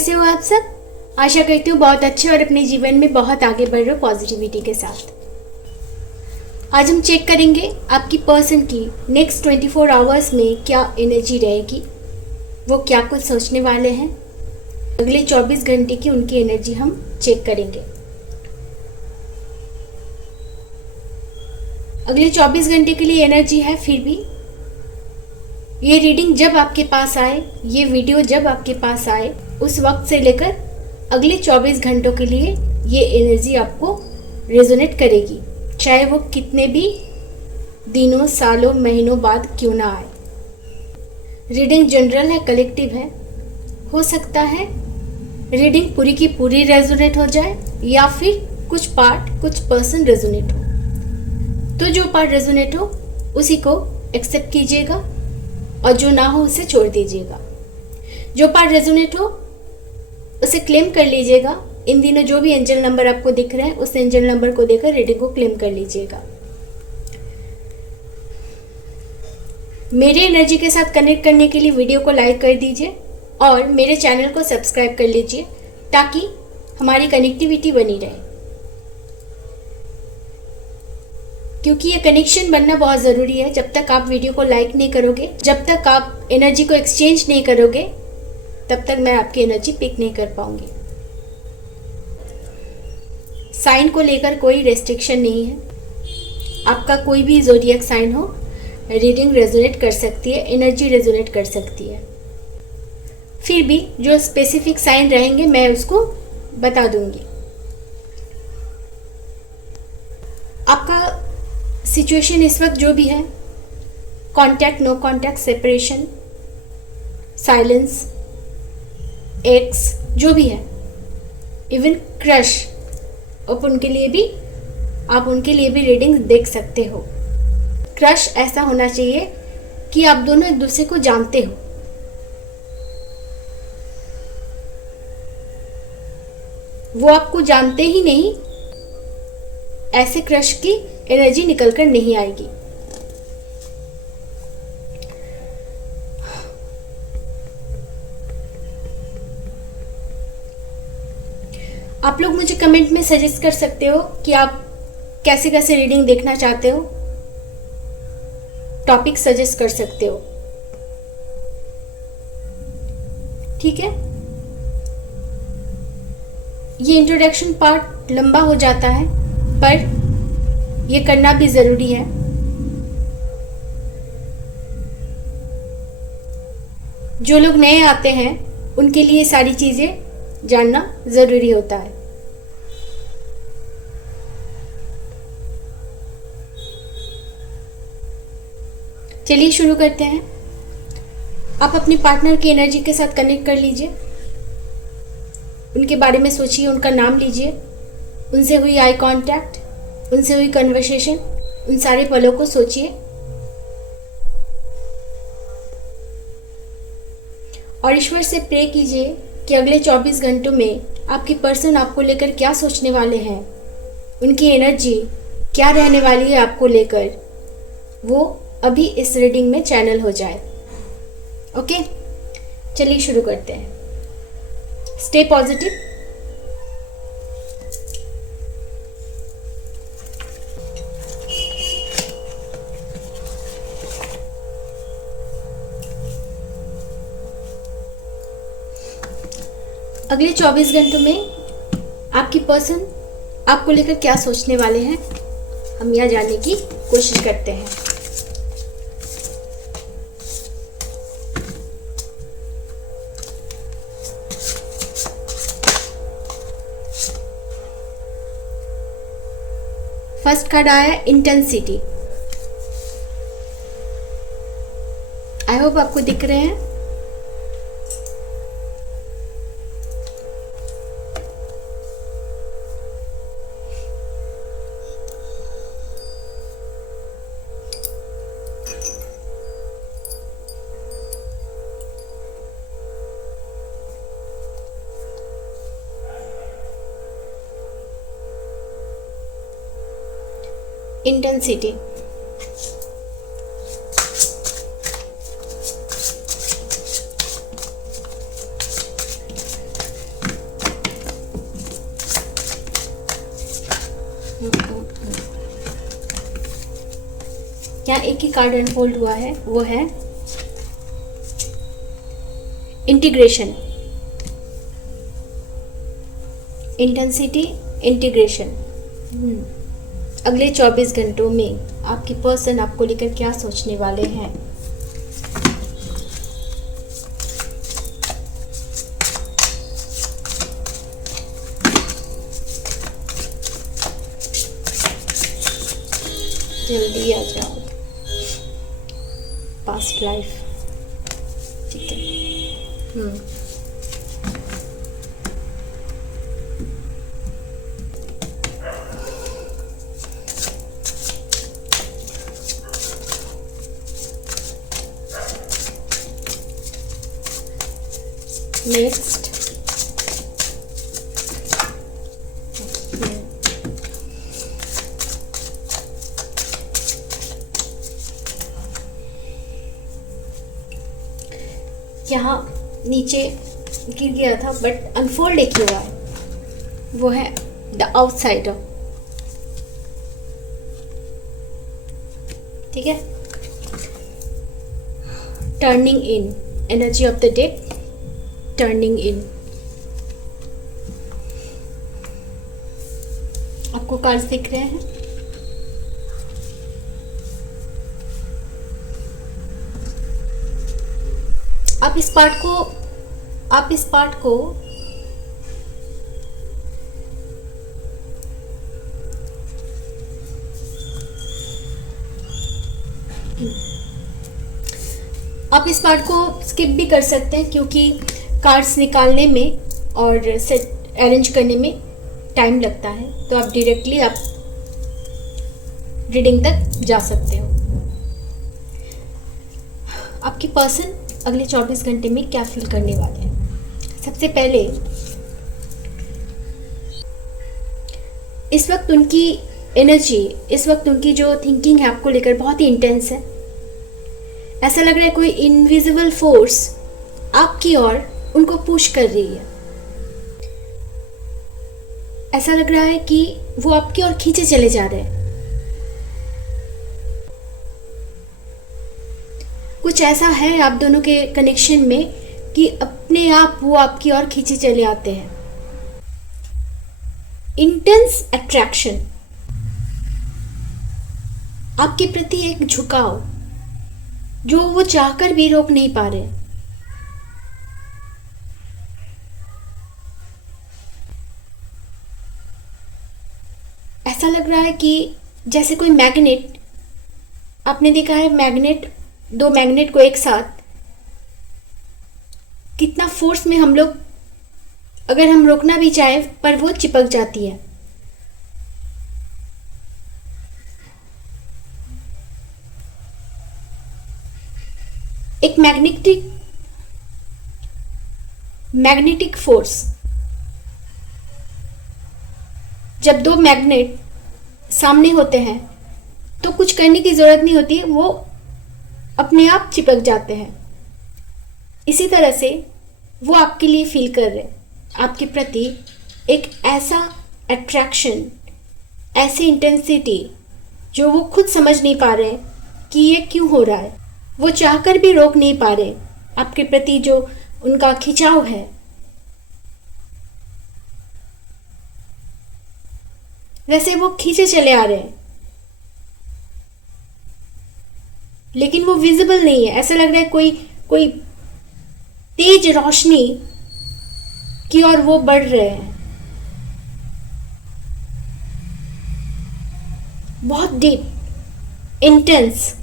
कैसे हो आप सब? आशा करती हूँ बहुत अच्छे और अपने जीवन में बहुत आगे बढ़ रहे हो पॉजिटिविटी के साथ। आज हम चेक करेंगे आपकी पर्सन की नेक्स्ट 24 आवर्स में क्या एनर्जी रहेगी, वो क्या कुछ सोचने वाले हैं। अगले 24 घंटे की उनकी एनर्जी हम चेक करेंगे। अगले 24 घंटे के लिए एनर्जी है। फिर भी ये रीडिंग जब आपके पास आए, ये वीडियो जब आपके पास आए, उस वक्त से लेकर अगले 24 घंटों के लिए ये एनर्जी आपको रेजोनेट करेगी, चाहे वो कितने भी दिनों, सालों, महीनों बाद क्यों ना आए। रीडिंग जनरल है, कलेक्टिव है। हो सकता है रीडिंग पूरी की पूरी रेजोनेट हो जाए या फिर कुछ पार्ट, कुछ पर्सन रेजोनेट हो। तो जो पार्ट रेजोनेट हो उसी को एक्सेप्ट कीजिएगा और जो ना हो उसे छोड़ दीजिएगा। जो पार्ट रेजोनेट हो उसे क्लेम कर लीजिएगा। इन दिनों जो भी एंजल नंबर आपको दिख रहे हैं उस एंजल नंबर को देकर रीडिंग को क्लेम कर लीजिएगा। मेरी एनर्जी के साथ कनेक्ट करने के लिए वीडियो को लाइक कर दीजिए और मेरे चैनल को सब्सक्राइब कर लीजिए ताकि हमारी कनेक्टिविटी बनी रहे, क्योंकि ये कनेक्शन बनना बहुत ज़रूरी है। जब तक आप वीडियो को लाइक नहीं करोगे, जब तक आप एनर्जी को एक्सचेंज नहीं करोगे, तब तक मैं आपकी एनर्जी पिक नहीं कर पाऊंगी। साइन को लेकर कोई रेस्ट्रिक्शन नहीं है। आपका कोई भी ज़ोडिएक साइन हो, रीडिंग रेजोनेट कर सकती है, एनर्जी रेजोनेट कर सकती है। फिर भी जो स्पेसिफिक साइन रहेंगे मैं उसको बता दूंगी। आपका सिचुएशन इस वक्त जो भी है, contact, no contact, separation, silence, ex, जो भी है, इवन क्रश, आप उनके लिए भी रीडिंग देख सकते हो। क्रश ऐसा होना चाहिए कि आप दोनों एक दूसरे को जानते हो। वो आपको जानते ही नहीं, ऐसे क्रश की एनर्जी निकलकर नहीं आएगी। आप लोग मुझे कमेंट में सजेस्ट कर सकते हो कि आप कैसे कैसे रीडिंग देखना चाहते हो, टॉपिक सजेस्ट कर सकते हो। ठीक है, ये इंट्रोडक्शन पार्ट लंबा हो जाता है पर ये करना भी ज़रूरी है। जो लोग नए आते हैं उनके लिए सारी चीज़ें जानना ज़रूरी होता है। चलिए शुरू करते हैं। आप अपने पार्टनर की एनर्जी के साथ कनेक्ट कर लीजिए, उनके बारे में सोचिए, उनका नाम लीजिए, उनसे हुई आई कांटेक्ट, उनसे हुई कन्वर्सेशन, उन सारे पलों को सोचिए और ईश्वर से प्रे कीजिए कि अगले 24 घंटों में आपकी पर्सन आपको लेकर क्या सोचने वाले हैं, उनकी एनर्जी क्या रहने वाली है आपको लेकर, वो अभी इस रीडिंग में चैनल हो जाए। ओके, चलिए शुरू करते हैं। Stay positive. अगले 24 घंटों में आपकी पर्सन आपको लेकर क्या सोचने वाले हैं, हम यह जानने की कोशिश करते हैं। फर्स्ट कार्ड आया है इंटेंसिटी। आई होप आपको दिख रहे हैं। इंटेंसिटी, यहाँ एक ही कार्ड अनफोल्ड हुआ है, वो है इंटीग्रेशन, इंटेंसिटी, इंटीग्रेशन। अगले 24 घंटों में आपकी पर्सन आपको लेकर क्या सोचने वाले हैं। जल्दी आ जाओ। पास्ट लाइफ, ठीक है। नेक्स्ट, यहाँ नीचे गिर गया था बट अनफोल्ड एक ही हुआ है, वो है द आउटसाइडर, ठीक है। Turning in, energy of the deck, turning इन। आपको कार्ड्स दिख रहे हैं? आप इस पार्ट को स्किप भी कर सकते हैं क्योंकि कार्ड्स निकालने में और सेट अरेंज करने में टाइम लगता है, तो आप डायरेक्टली आप रीडिंग तक जा सकते हो। आपकी पर्सन अगले 24 घंटे में क्या फील करने वाले हैं। सबसे पहले, इस वक्त उनकी एनर्जी, इस वक्त उनकी जो थिंकिंग है आपको लेकर बहुत ही इंटेंस है। ऐसा लग रहा है कोई इनविजिबल फोर्स आपकी ओर उनको पुश कर रही है। ऐसा लग रहा है कि वो आपकी ओर खींचे चले जा रहे हैं। कुछ ऐसा है आप दोनों के कनेक्शन में कि अपने आप वो आपकी ओर खींचे चले आते हैं। इंटेंस अट्रैक्शन, आपके प्रति एक झुकाव जो वो चाहकर भी रोक नहीं पा रहे। ऐसा लग रहा है कि जैसे कोई मैग्नेट, आपने देखा है मैग्नेट, दो मैग्नेट को एक साथ कितना फोर्स में हम लोग अगर हम रोकना भी चाहे पर वो चिपक जाती है। एक मैग्नेटिक फोर्स, जब दो मैग्नेट सामने होते हैं तो कुछ करने की जरूरत नहीं होती, वो अपने आप चिपक जाते हैं। इसी तरह से वो आपके लिए फील कर रहे हैं, आपके प्रति एक ऐसा अट्रैक्शन, ऐसी इंटेंसिटी जो वो खुद समझ नहीं पा रहे कि ये क्यों हो रहा है। वो चाहकर भी रोक नहीं पा रहे। आपके प्रति जो उनका खिंचाव है, वैसे वो खींचे चले आ रहे हैं, लेकिन वो विजिबल नहीं है। ऐसा लग रहा है कोई तेज रोशनी की ओर वो बढ़ रहे हैं। बहुत डीप, इंटेंस।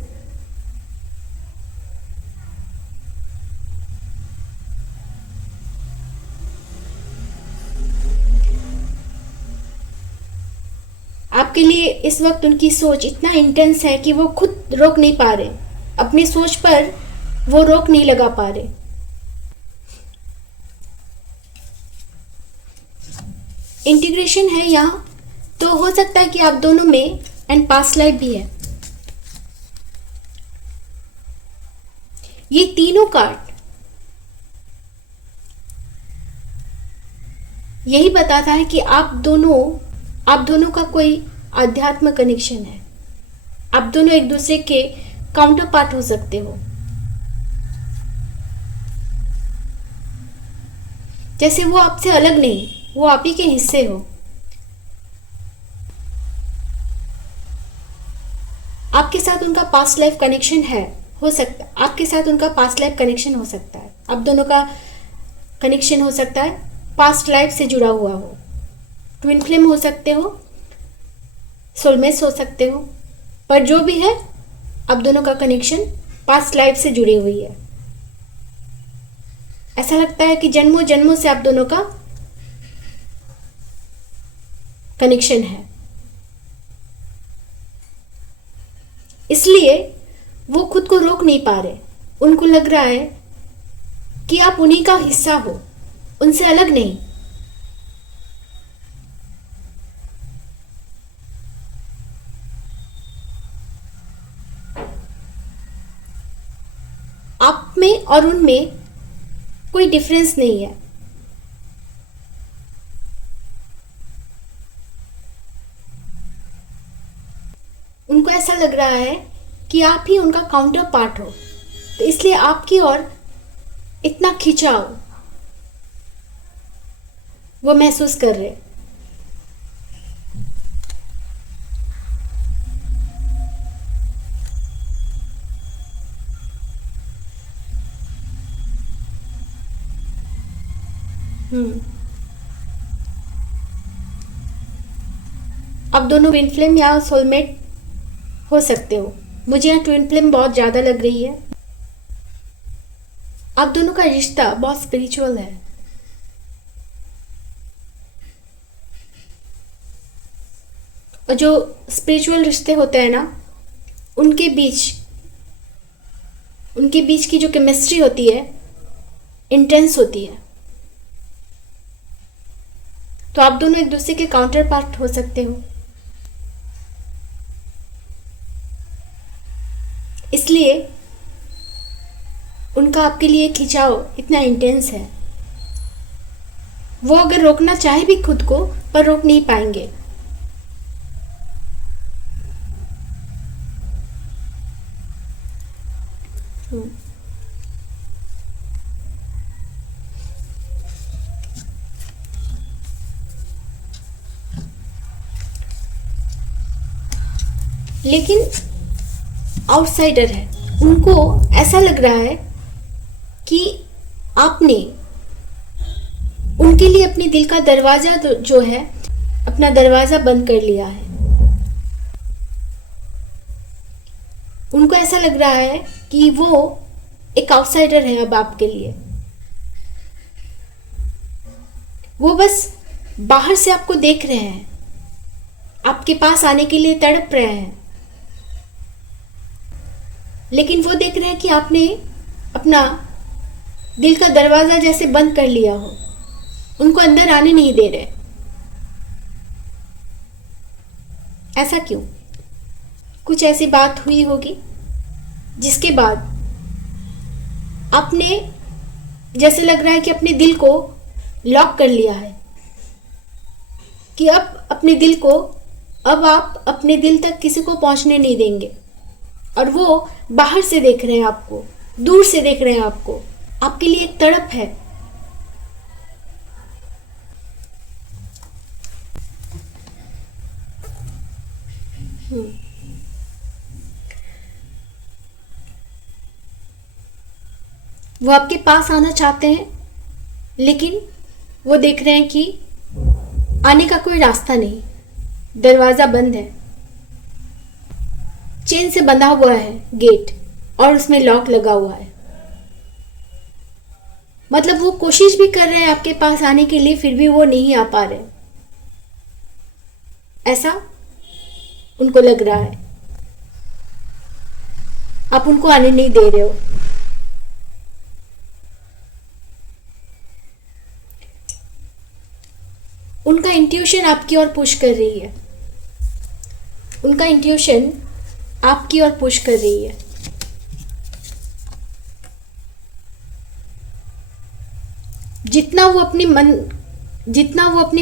आपके लिए इस वक्त उनकी सोच इतना इंटेंस है कि वो खुद रोक नहीं पा रहे। अपनी सोच पर वो रोक नहीं लगा पा रहे। इंटीग्रेशन है यहाँ, तो हो सकता है कि आप दोनों में एंड पास्ट लाइफ भी है। ये तीनों कार्ड यही बताता है कि आप दोनों का कोई आध्यात्म कनेक्शन है। आप दोनों एक दूसरे के काउंटर पार्ट हो सकते हो। जैसे वो आपसे अलग नहीं, वो आप ही के हिस्से हो। आपके साथ उनका पास्ट लाइफ कनेक्शन है, हो सकता आपके साथ उनका पास्ट लाइफ कनेक्शन हो सकता है। आप दोनों का कनेक्शन हो सकता है पास्ट लाइफ से जुड़ा हुआ हो। ट्विन फ्लेम हो सकते हो, सोलमेट्स हो सकते हो, पर जो भी है आप दोनों का कनेक्शन पास्ट लाइफ से जुड़ी हुई है। ऐसा लगता है कि जन्मों जन्मों से आप दोनों का कनेक्शन है। इसलिए वो खुद को रोक नहीं पा रहे। उनको लग रहा है कि आप उन्हीं का हिस्सा हो, उनसे अलग नहीं। आप में और उनमें कोई डिफरेंस नहीं है। उनको ऐसा लग रहा है कि आप ही उनका काउंटर पार्ट हो, तो इसलिए आपकी ओर इतना खिंचाव वो महसूस कर रहे। आप दोनों ट्विन फ्लेम या सोलमेट हो सकते हो। मुझे यहाँ ट्विन फ्लेम बहुत ज़्यादा लग रही है। आप दोनों का रिश्ता बहुत स्पिरिचुअल है। और जो स्पिरिचुअल रिश्ते होते हैं ना, उनके बीच की जो केमिस्ट्री होती है इंटेंस होती है। तो आप दोनों एक दूसरे के काउंटर पार्ट हो सकते हो। इसलिए उनका आपके लिए खिंचाव इतना इंटेंस है। वो अगर रोकना चाहे भी खुद को, पर रोक नहीं पाएंगे। लेकिन आउटसाइडर है, उनको ऐसा लग रहा है कि आपने उनके लिए अपने दिल का दरवाजा जो है, अपना दरवाजा बंद कर लिया है। उनको ऐसा लग रहा है कि वो एक आउटसाइडर है अब आपके लिए। वो बस बाहर से आपको देख रहे हैं, आपके पास आने के लिए तड़प रहे हैं, लेकिन वो देख रहे हैं कि आपने अपना दिल का दरवाजा जैसे बंद कर लिया हो। उनको अंदर आने नहीं दे रहे। ऐसा क्यों? कुछ ऐसी बात हुई होगी जिसके बाद आपने, जैसे लग रहा है कि अपने दिल को लॉक कर लिया है, कि अब आप अपने दिल तक किसी को पहुंचने नहीं देंगे। और वो बाहर से देख रहे हैं आपको, दूर से देख रहे हैं आपको। आपके लिए एक तड़प है। वो आपके पास आना चाहते हैं, लेकिन वो देख रहे हैं कि आने का कोई रास्ता नहीं, दरवाजा बंद है, चेन से बंधा हुआ है गेट, और उसमें लॉक लगा हुआ है। मतलब वो कोशिश भी कर रहे हैं आपके पास आने के लिए, फिर भी वो नहीं आ पा रहे। ऐसा उनको लग रहा है। आप उनको आने नहीं दे रहे हो। उनका इंट्यूशन आपकी ओर पुश कर रही है। उनका इंट्यूशन आपकी ओर पुश कर रही है। जितना वो अपनी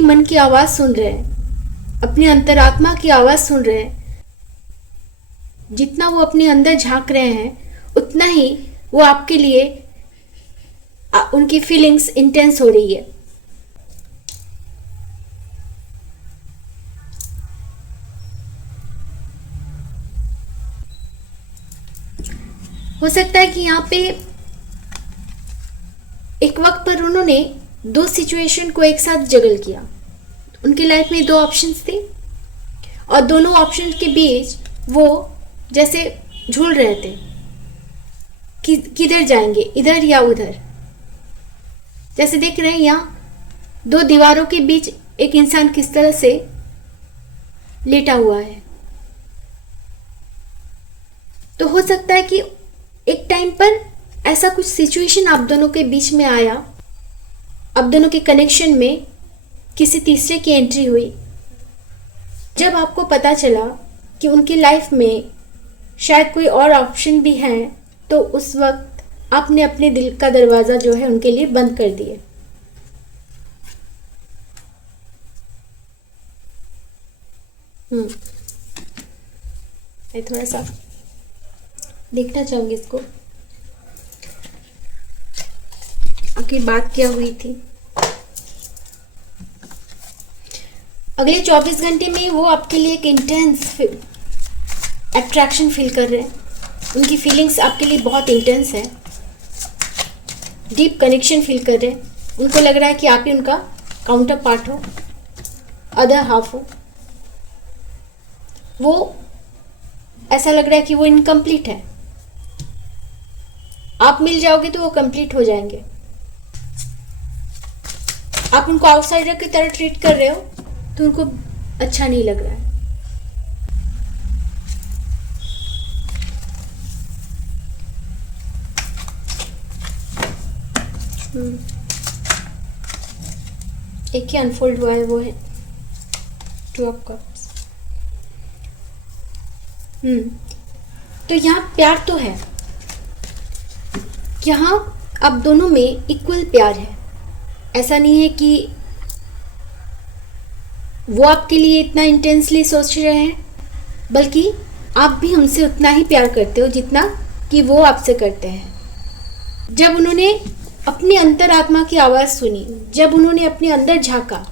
मन की आवाज सुन रहे हैं, अपने अंतरात्मा की आवाज़ सुन रहे हैं, जितना वो अपने अंदर झांक रहे हैं, उतना ही वो आपके लिए उनकी फीलिंग्स इंटेंस हो रही है। हो सकता है कि यहाँ पे एक वक्त पर उन्होंने दो सिचुएशन को एक साथ जगल किया। उनकी लाइफ में दो ऑप्शंस थे और दोनों ऑप्शन के बीच वो जैसे झूल रहे थे कि किधर जाएंगे, इधर या उधर। जैसे देख रहे हैं यहाँ दो दीवारों के बीच एक इंसान किस तरह से लेटा हुआ है। तो हो सकता है कि एक टाइम पर ऐसा कुछ सिचुएशन आप दोनों के बीच में आया, आप दोनों के कनेक्शन में किसी तीसरे की एंट्री हुई। जब आपको पता चला कि उनकी लाइफ में शायद कोई और ऑप्शन भी है, तो उस वक्त आपने अपने दिल का दरवाज़ा जो है उनके लिए बंद कर दिए। मैं थोड़ा सा देखना चाहूंगी इसको, आखिर बात क्या हुई थी। अगले 24 घंटे में वो आपके लिए एक इंटेंस अट्रैक्शन फील कर रहे हैं। उनकी फीलिंग्स आपके लिए बहुत इंटेंस है, डीप कनेक्शन फील कर रहे हैं। उनको लग रहा है कि आप ही उनका काउंटर पार्ट हो, अदर हाफ हो। वो ऐसा लग रहा है कि वो इनकम्प्लीट है। आप मिल जाओगे तो वो कंप्लीट हो जाएंगे। आप उनको आउटसाइडर की तरह ट्रीट कर रहे हो तो उनको अच्छा नहीं लग रहा है। एक ही अनफोल्ड हुआ है, वो है टू ऑफ कप्स। तो यहाँ प्यार तो है, यहाँ आप दोनों में इक्वल प्यार है। ऐसा नहीं है कि वो आपके लिए इतना इंटेंसली सोच रहे हैं, बल्कि आप भी हमसे उतना ही प्यार करते हो जितना कि वो आपसे करते हैं। जब उन्होंने अपनी अंतरात्मा की आवाज़ सुनी, जब उन्होंने अपने अंदर झांका,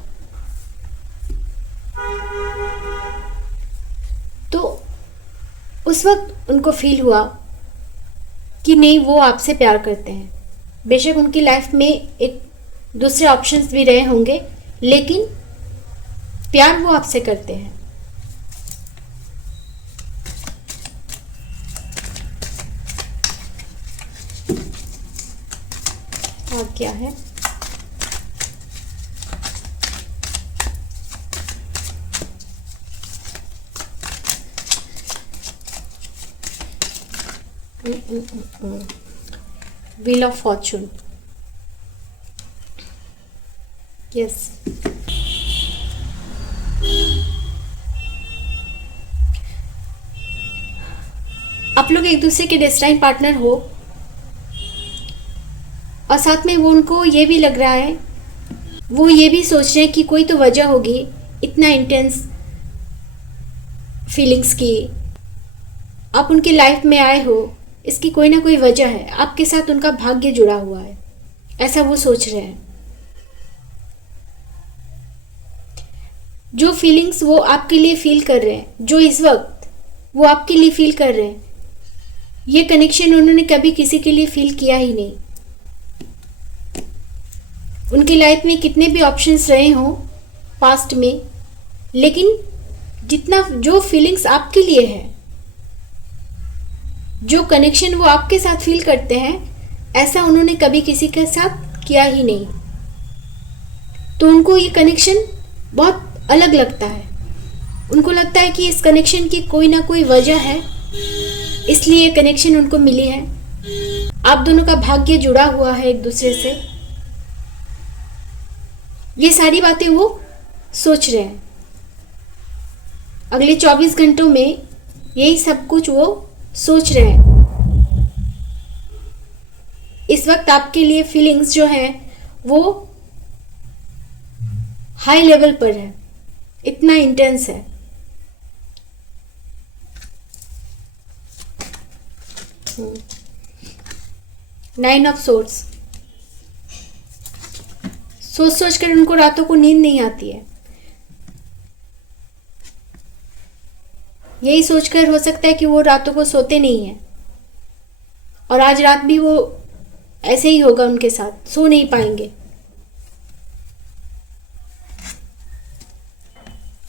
तो उस वक्त उनको फील हुआ कि नहीं, वो आपसे प्यार करते हैं। बेशक उनकी लाइफ में एक दूसरे ऑप्शंस भी रहे होंगे, लेकिन प्यार वो आपसे करते हैं। और क्या है? Wheel of Fortune. Yes. आप लोग एक दूसरे के डेस्टाइन पार्टनर हो और साथ में वो उनको ये भी लग रहा है, वो ये भी सोच रहे हैं कि कोई तो वजह होगी इतना इंटेंस फीलिंग्स की। आप उनकी लाइफ में आए हो, इसकी कोई ना कोई वजह है। आपके साथ उनका भाग्य जुड़ा हुआ है, ऐसा वो सोच रहे हैं। जो फीलिंग्स वो आपके लिए फील कर रहे हैं, जो इस वक्त वो आपके लिए फील कर रहे हैं, ये कनेक्शन उन्होंने कभी किसी के लिए फील किया ही नहीं। उनकी लाइफ में कितने भी ऑप्शंस रहे हों पास्ट में, लेकिन जितना जो फीलिंग्स आपके लिए है, जो कनेक्शन वो आपके साथ फील करते हैं, ऐसा उन्होंने कभी किसी के साथ किया ही नहीं। तो उनको ये कनेक्शन बहुत अलग लगता है। उनको लगता है कि इस कनेक्शन की कोई ना कोई वजह है, इसलिए ये कनेक्शन उनको मिली है। आप दोनों का भाग्य जुड़ा हुआ है एक दूसरे से। ये सारी बातें वो सोच रहे हैं। अगले 24 घंटों में यही सब कुछ वो सोच रहे हैं। इस वक्त आपके लिए फीलिंग्स जो हैं वो हाई लेवल पर है। इतना इंटेंस है। नाइन ऑफ सोर्ड्स, सोच सोच कर उनको रातों को नींद नहीं आती है। यही सोचकर हो सकता है कि वो रातों को सोते नहीं हैं, और आज रात भी वो ऐसे ही होगा उनके साथ, सो नहीं पाएंगे।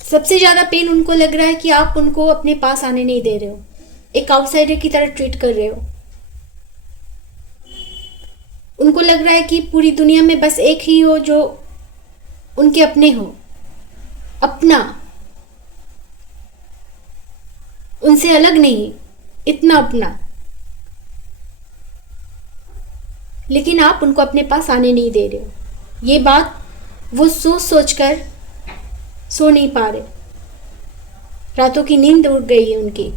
सबसे ज्यादा पेन उनको लग रहा है कि आप उनको अपने पास आने नहीं दे रहे हो, एक आउटसाइडर की तरह ट्रीट कर रहे हो। उनको लग रहा है कि पूरी दुनिया में बस एक ही हो जो उनके अपने हो, अपना, उनसे अलग नहीं, इतना अपना। लेकिन आप उनको अपने पास आने नहीं दे रहे हो। ये बात वो सोच सोच कर सो नहीं पा रहे, रातों की नींद उड़ गई है उनकी।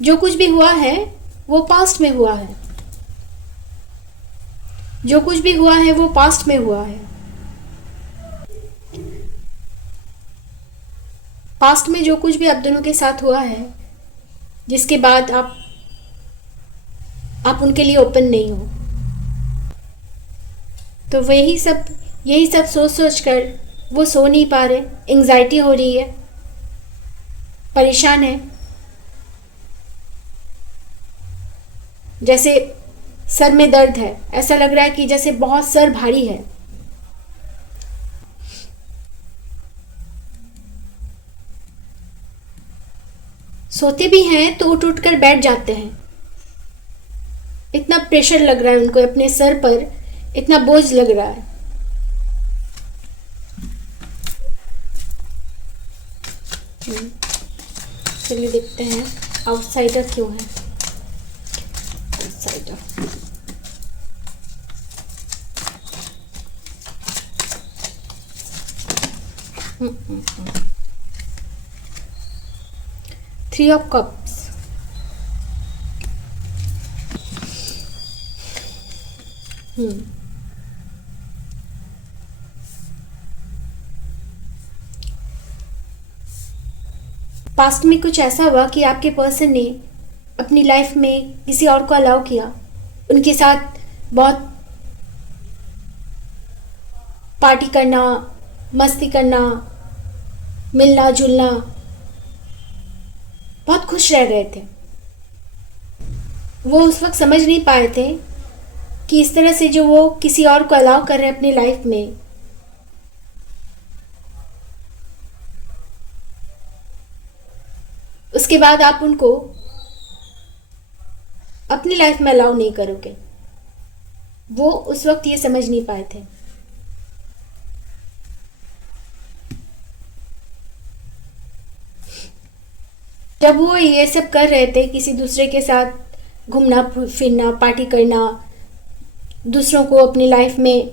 जो कुछ भी हुआ है वो पास्ट में हुआ है, जो कुछ भी हुआ है वो पास्ट में हुआ है। पास्ट में जो कुछ भी आप दोनों के साथ हुआ है, जिसके बाद आप उनके लिए ओपन नहीं हो, तो यही सब सोच सोच कर वो सो नहीं पा रहे, एंजाइटी हो रही है, परेशान है, जैसे सर में दर्द है, ऐसा लग रहा है कि जैसे बहुत सर भारी है। सोते भी हैं तो उठ उठ कर बैठ जाते हैं, इतना प्रेशर लग रहा है उनको, अपने सर पर इतना बोझ लग रहा है। चलिए देखते हैं आउटसाइडर क्यों है। Outsider, three of cups, past में कुछ ऐसा हुआ कि आपके पर्सन ने अपनी लाइफ में किसी और को अलाउ किया, उनके साथ बहुत पार्टी करना, मस्ती करना, मिलना जुलना, बहुत खुश रह रहे थे। वो उस वक्त समझ नहीं पाए थे कि इस तरह से जो वो किसी और को अलाउ कर रहे हैं अपनी लाइफ में, उसके बाद आप उनको अपनी लाइफ में अलाउ नहीं करोगे। वो उस वक्त ये समझ नहीं पाए थे। जब वो ये सब कर रहे थे, किसी दूसरे के साथ घूमना फिरना, पार्टी करना, दूसरों को अपनी लाइफ में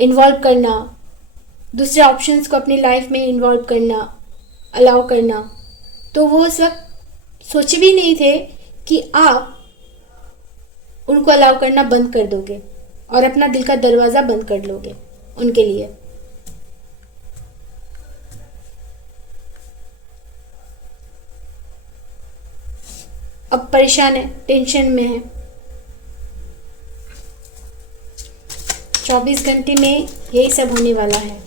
इन्वॉल्व करना, दूसरे ऑप्शंस को अपनी लाइफ में इन्वॉल्व करना, अलाउ करना, तो वो उस वक्त सोचे भी नहीं थे कि आप उनको अलाउ करना बंद कर दोगे और अपना दिल का दरवाज़ा बंद कर लोगे उनके लिए। अब परेशान है, टेंशन में है। 24 घंटे में यही सब होने वाला है।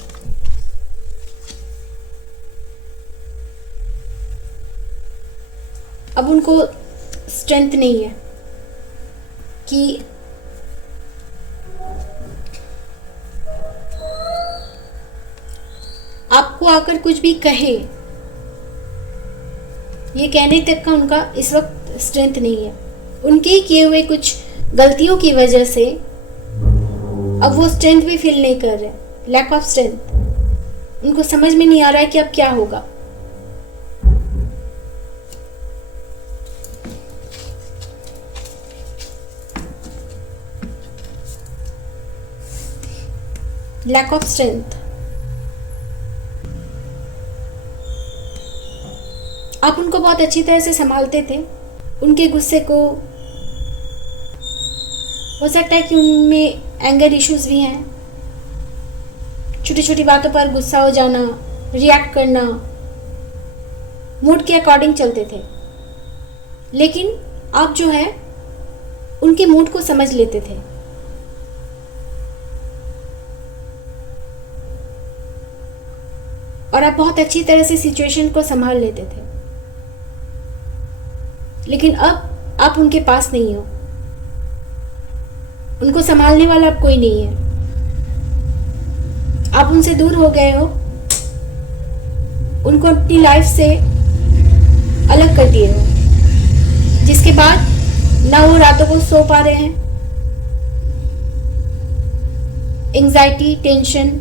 अब उनको स्ट्रेंथ नहीं है कि आपको आकर कुछ भी कहे, ये कहने तक का उनका इस वक्त स्ट्रेंथ नहीं है। उनके किए हुए कुछ गलतियों की वजह से अब वो स्ट्रेंथ भी फील नहीं कर रहे, लैक ऑफ स्ट्रेंथ। उनको समझ में नहीं आ रहा है कि अब क्या होगा। Lack of strength. आप उनको बहुत अच्छी तरह से संभालते थे। उनके गुस्से को, हो सकता है कि उनमें एंगर इश्यूज भी हैं, छोटी छोटी बातों पर गुस्सा हो जाना, रिएक्ट करना, मूड के अकॉर्डिंग चलते थे। लेकिन आप जो है उनके मूड को समझ लेते थे। और आप बहुत अच्छी तरह से सिचुएशन को संभाल लेते थे। लेकिन अब आप उनके पास नहीं हो, उनको संभालने वाला अब कोई नहीं है। आप उनसे दूर हो गए हो, उनको अपनी लाइफ से अलग कर दिए हो, जिसके बाद ना वो रातों को सो पा रहे हैं। एंजाइटी, टेंशन,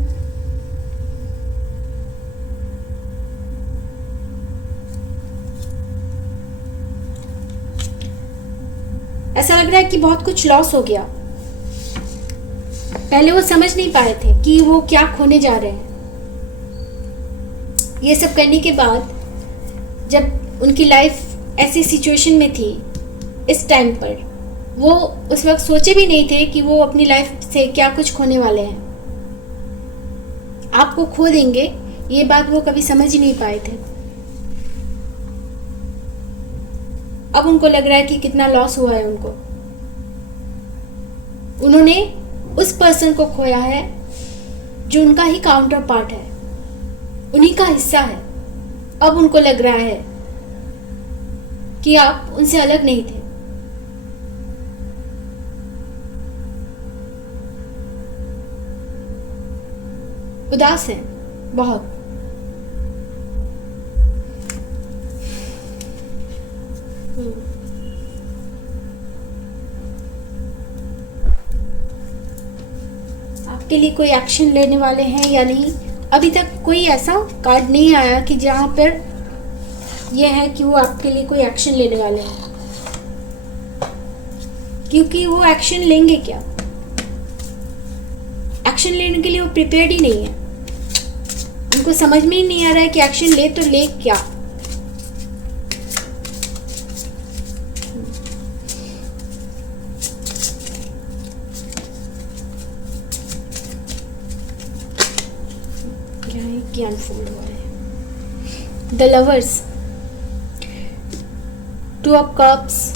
ऐसा लग रहा है कि बहुत कुछ लॉस हो गया। पहले वो समझ नहीं पाए थे कि वो क्या खोने जा रहे हैं। ये सब करने के बाद जब उनकी लाइफ ऐसी सिचुएशन में थी, इस टाइम पर वो उस वक्त सोचे भी नहीं थे कि वो अपनी लाइफ से क्या कुछ खोने वाले हैं। आपको खो देंगे, ये बात वो कभी समझ ही नहीं पाए थे। अब उनको लग रहा है कि कितना लॉस हुआ है उनको। उन्होंने उस पर्सन को खोया है जो उनका ही काउंटर पार्ट है, उन्हीं का हिस्सा है। अब उनको लग रहा है कि आप उनसे अलग नहीं थे। उदास हैं बहुत। आपके लिए कोई एक्शन लेने वाले हैं या नहीं, अभी तक कोई ऐसा कार्ड नहीं आया कि जहां पर यह है कि वो आपके लिए कोई एक्शन लेने वाले हैं। क्योंकि वो एक्शन लेंगे क्या? एक्शन लेने के लिए वो प्रिपेयर्ड ही नहीं है। उनको समझ में ही नहीं आ रहा है कि एक्शन ले तो ले क्या। क्या अनफोल्ड हुआ है? The lovers, 2 of cups,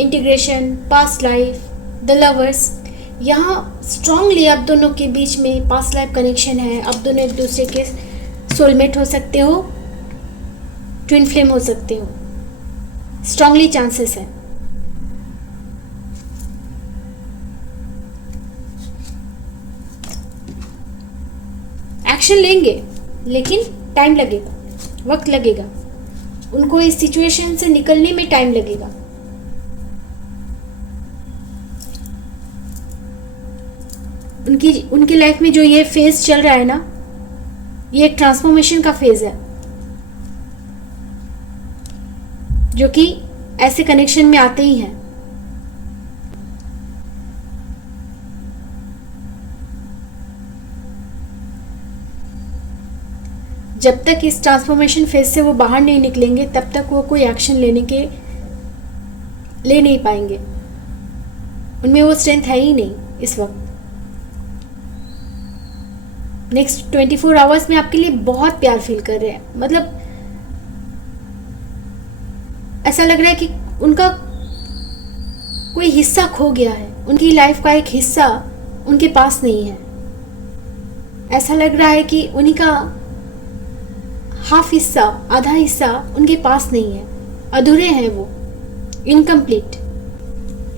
integration, past life, the lovers. यहाँ स्ट्रांगली आप दोनों के बीच में पास्ट लाइफ कनेक्शन है। आप दोनों एक दूसरे के सोलमेट हो सकते हो, ट्विन फ्लेम हो सकते हो। स्ट्रांगली चांसेस है। एक्शन लेंगे लेकिन टाइम लगेगा, वक्त लगेगा। उनको इस सिचुएशन से निकलने में टाइम लगेगा। उनकी लाइफ में जो ये फेज चल रहा है ना, ये एक ट्रांसफॉर्मेशन का फेज है, जो कि ऐसे कनेक्शन में आते ही हैं। जब तक इस ट्रांसफॉर्मेशन फेज से वो बाहर नहीं निकलेंगे, तब तक वो कोई एक्शन ले नहीं पाएंगे। उनमें वो स्ट्रेंथ है ही नहीं इस वक्त। नेक्स्ट 24 आवर्स में आपके लिए बहुत प्यार फील कर रहे हैं। मतलब ऐसा लग रहा है कि उनका कोई हिस्सा खो गया है। उनकी लाइफ का एक हिस्सा उनके पास नहीं है। ऐसा लग रहा है कि उन्हीं का हाफ हिस्सा, आधा हिस्सा उनके पास नहीं है। अधूरे हैं वो, इनकम्प्लीट।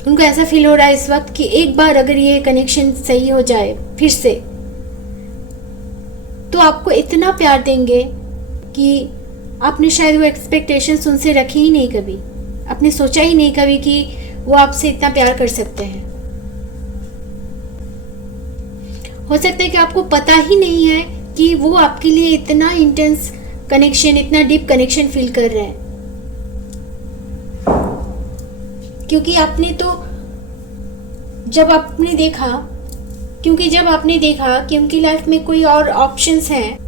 उनको ऐसा फील हो रहा है इस वक्त कि एक बार अगर ये कनेक्शन सही हो जाए फिर से, तो आपको इतना प्यार देंगे कि आपने शायद वो एक्सपेक्टेशंस उनसे रखी ही नहीं कभी। आपने सोचा ही नहीं कभी कि वो आपसे इतना प्यार कर सकते हैं। हो सकता है कि आपको पता ही नहीं है कि वो आपके लिए इतना इंटेंस कनेक्शन, इतना डीप कनेक्शन फील कर रहे हैं। क्योंकि जब आपने देखा कि उनकी लाइफ में कोई और ऑप्शंस हैं,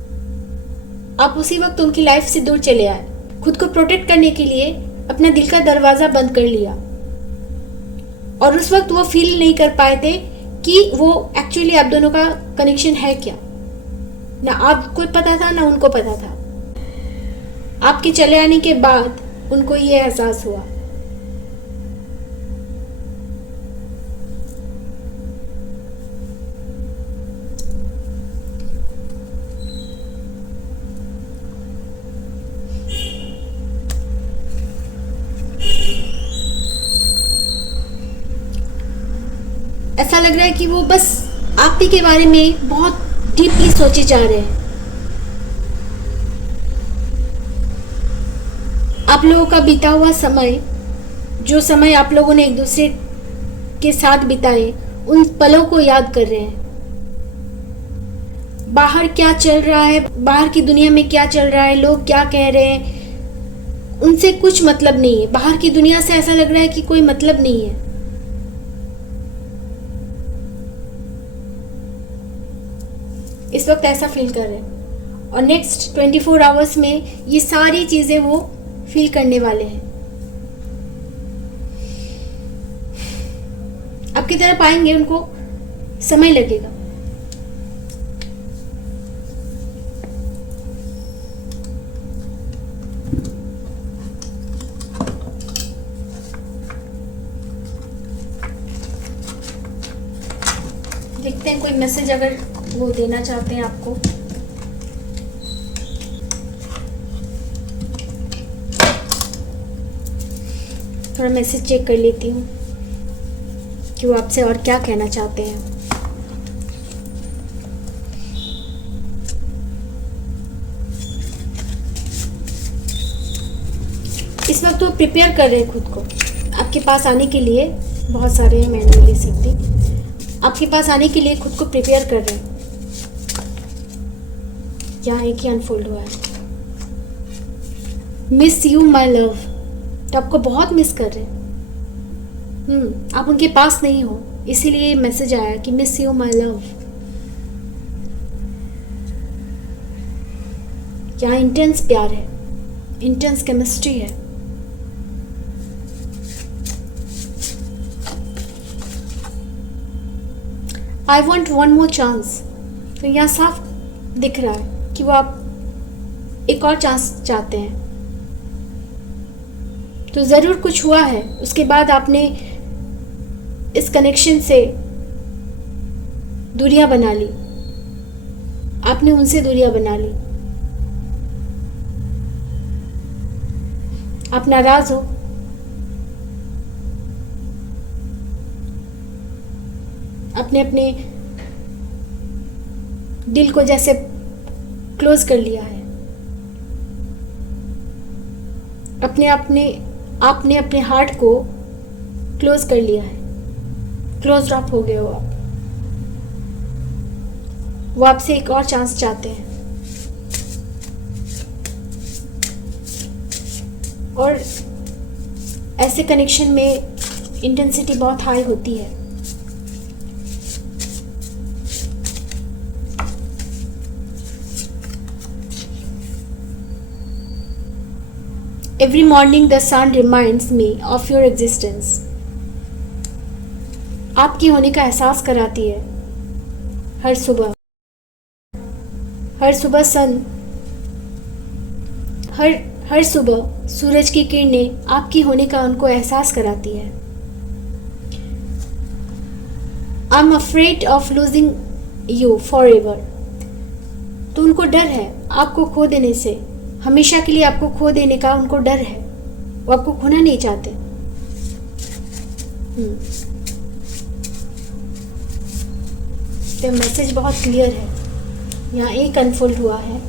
आप उसी वक्त उनकी लाइफ से दूर चले आए। खुद को प्रोटेक्ट करने के लिए अपना दिल का दरवाजा बंद कर लिया। और उस वक्त वो फील नहीं कर पाए थे कि वो एक्चुअली आप दोनों का कनेक्शन है क्या। ना आपको पता था ना उनको पता था। आपके चले आने के बाद उनको ये एहसास हुआ। ऐसा लग रहा है कि वो बस आप ही के बारे में बहुत डीपली सोचे जा रहे हैं। आप लोगों का बीता हुआ समय, जो समय आप लोगों ने एक दूसरे के साथ बिताए, उन पलों को याद कर रहे हैं। बाहर क्या चल रहा है, बाहर की दुनिया में क्या चल रहा है, लोग क्या कह रहे हैं, उनसे कुछ मतलब नहीं है। बाहर की दुनिया से ऐसा लग रहा है कि कोई मतलब नहीं है। इस वक्त ऐसा फील कर रहे हैं और नेक्स्ट 24 आवर्स में ये सारी चीज़ें वो फील करने वाले हैं। आपकी तरफ आएंगे, उनको समय लगेगा। देखते हैं कोई मैसेज अगर वो देना चाहते हैं आपको। थोड़ा मैसेज चेक कर लेती हूँ कि वो आपसे और क्या कहना चाहते हैं। इस वक्त वो प्रिपेयर कर रहे हैं खुद को आपके पास आने के लिए। बहुत सारे हैं, मैं नहीं ले सकती। आपके पास आने के लिए खुद को प्रिपेयर कर रहे हैं। यहाँ एक ही अनफोल्ड हुआ है। मिस यू माई लव, तो आपको बहुत मिस कर रहे हैं। आप उनके पास नहीं हो, इसीलिए मैसेज आया कि मिस यू माई लव। यहाँ इंटेंस प्यार है, इंटेंस केमिस्ट्री है। I want one more chance, तो यहाँ साफ दिख रहा है कि वो आप एक और चांस चाहते हैं। तो ज़रूर कुछ हुआ है, उसके बाद आपने इस कनेक्शन से दूरियां बना ली, आपने उनसे दूरियां बना ली। आप नाराज हो, आपने अपने दिल को जैसे क्लोज कर लिया है। आपने अपने हार्ट को क्लोज कर लिया है, क्लोज ऑफ हो गए हो आप। वो आपसे एक और चांस चाहते हैं और ऐसे कनेक्शन में इंटेंसिटी बहुत हाई होती है। Every morning the sun reminds me of your existence. आपकी होने का एहसास कराती है हर सुबह सन, हर सुबह सूरज की किरणें आपकी होने का उनको एहसास कराती है। I'm afraid of losing you forever. तो उनको डर है आपको खो देने से, हमेशा के लिए आपको खो देने का उनको डर है। वो आपको खोना नहीं चाहते। तो मैसेज बहुत क्लियर है। यहाँ एक अनफोल्ड हुआ है।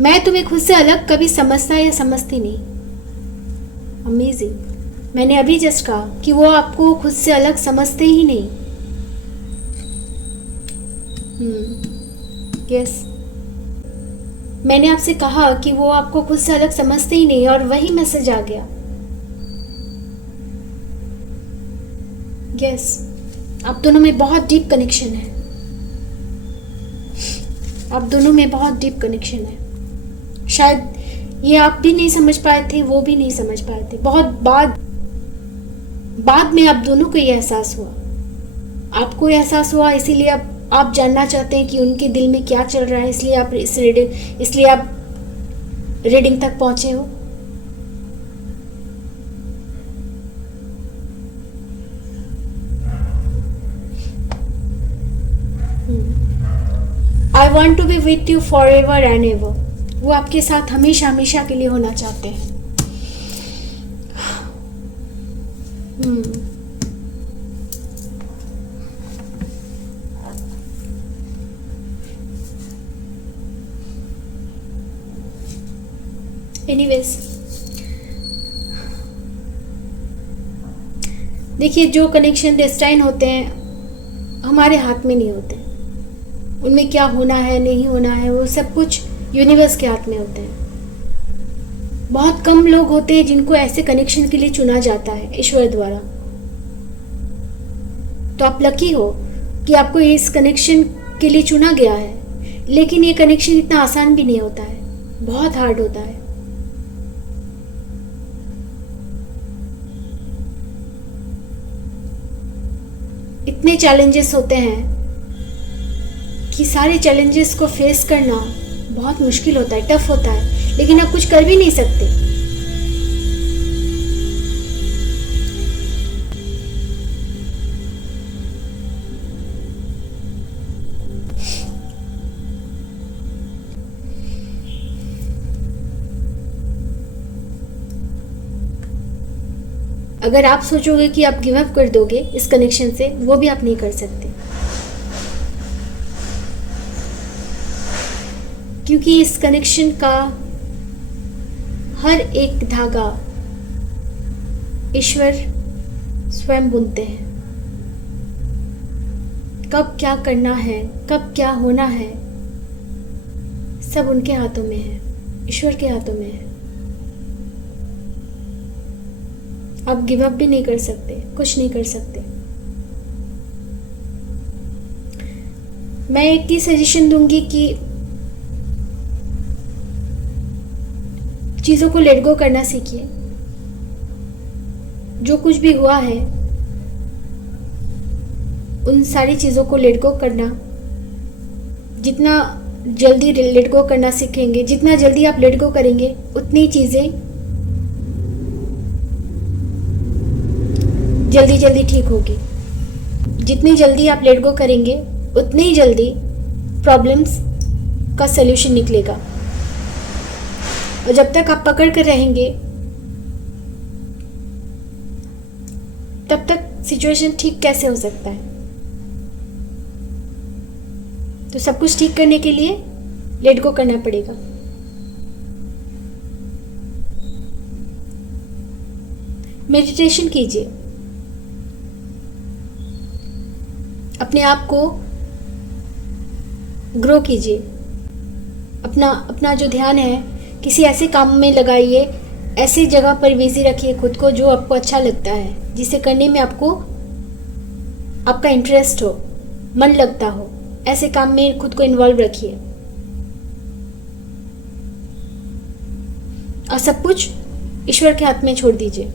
मैं तुम्हें खुद से अलग कभी समझता या समझती नहीं। अमेजिंग। मैंने अभी जस्ट कहा कि वो आपको खुद से अलग समझते ही नहीं। यस, मैंने आपसे कहा कि वो आपको खुद से अलग समझते ही नहीं, और वही मैसेज आ गया। यस, आप दोनों में बहुत डीप कनेक्शन है। आप दोनों में बहुत डीप कनेक्शन है। शायद ये आप भी नहीं समझ पाए थे, वो भी नहीं समझ पाए थे। बहुत बाद में आप दोनों को ये एहसास हुआ। आपको एहसास हुआ, इसीलिए आप आप जानना चाहते हैं कि उनके दिल में क्या चल रहा है, इसलिए आप रीडिंग तक पहुंचे हो। I want to be with you forever and ever. वो आपके साथ हमेशा हमेशा के लिए होना चाहते हैं। एनीवेज, देखिए, जो कनेक्शन डेस्टाइन होते हैं हमारे हाथ में नहीं होते। उनमें क्या होना है नहीं होना है वो सब कुछ यूनिवर्स के हाथ में होते हैं। बहुत कम लोग होते हैं जिनको ऐसे कनेक्शन के लिए चुना जाता है ईश्वर द्वारा। तो आप लकी हो कि आपको इस कनेक्शन के लिए चुना गया है। लेकिन ये कनेक्शन इतना आसान भी नहीं होता है, बहुत हार्ड होता है। इतने चैलेंजेस होते हैं कि सारे चैलेंजेस को फेस करना बहुत मुश्किल होता है, टफ होता है, लेकिन आप कुछ कर भी नहीं सकते। अगर आप सोचोगे कि आप गिव अप कर दोगे इस कनेक्शन से, वो भी आप नहीं कर सकते, क्योंकि इस कनेक्शन का हर एक धागा ईश्वर स्वयं बुनते हैं। कब क्या करना है, कब क्या होना है, सब उनके हाथों में है, ईश्वर के हाथों में है। आप गिव अप भी नहीं कर सकते, कुछ नहीं कर सकते। मैं एक ही सजेशन दूंगी कि चीज़ों को लेट गो करना सीखिए। जो कुछ भी हुआ है उन सारी चीज़ों को लेट गो करना, जितना जल्दी लेट गो करना सीखेंगे, जितना जल्दी आप लेट गो करेंगे उतनी चीज़ें जल्दी जल्दी ठीक होगी। जितनी जल्दी आप लेट गो करेंगे उतनी ही जल्दी प्रॉब्लम्स का सलूशन निकलेगा। और जब तक आप पकड़ कर रहेंगे तब तक सिचुएशन ठीक कैसे हो सकता है। तो सब कुछ ठीक करने के लिए लेट गो करना पड़ेगा। मेडिटेशन कीजिए, अपने आप को ग्रो कीजिए। अपना जो ध्यान है किसी ऐसे काम में लगाइए, ऐसी जगह पर बिजी रखिए खुद को जो आपको अच्छा लगता है, जिसे करने में आपका इंटरेस्ट हो, मन लगता हो। ऐसे काम में खुद को इन्वॉल्व रखिए और सब कुछ ईश्वर के हाथ में छोड़ दीजिए।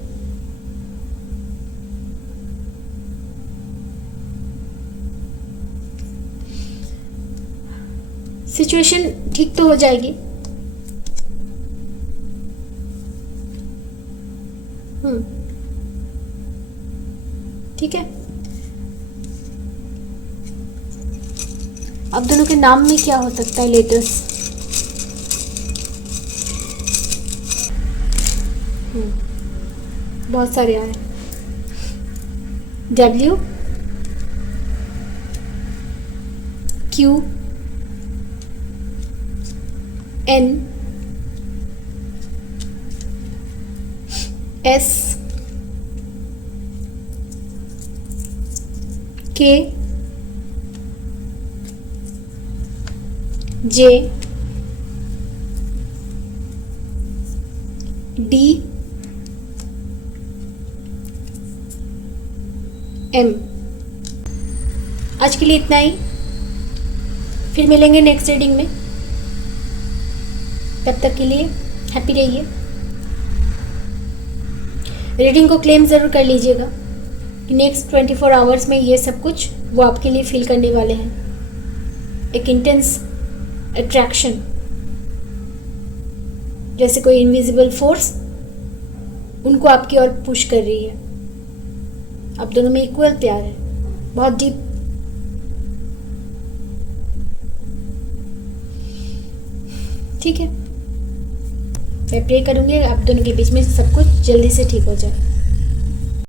सिचुएशन ठीक तो हो जाएगी। ठीक है। अब दोनों के नाम में क्या हो सकता है लेटर्स? बहुत सारे आए। W, Q, N, S, K, J, D, M। आज के लिए इतना ही, फिर मिलेंगे नेक्स्ट रीडिंग में। तब तक के लिए हैप्पी रहिए। रीडिंग को क्लेम ज़रूर कर लीजिएगा कि नेक्स्ट 24 आवर्स में ये सब कुछ वो आपके लिए फील करने वाले हैं। एक इंटेंस अट्रैक्शन, जैसे कोई इनविजिबल फोर्स उनको आपकी ओर पुश कर रही है। आप दोनों में इक्वल प्यार है, बहुत डीप। ठीक है, मैं प्रे करूंगी आप दोनों के बीच में सब कुछ जल्दी से ठीक हो जाए।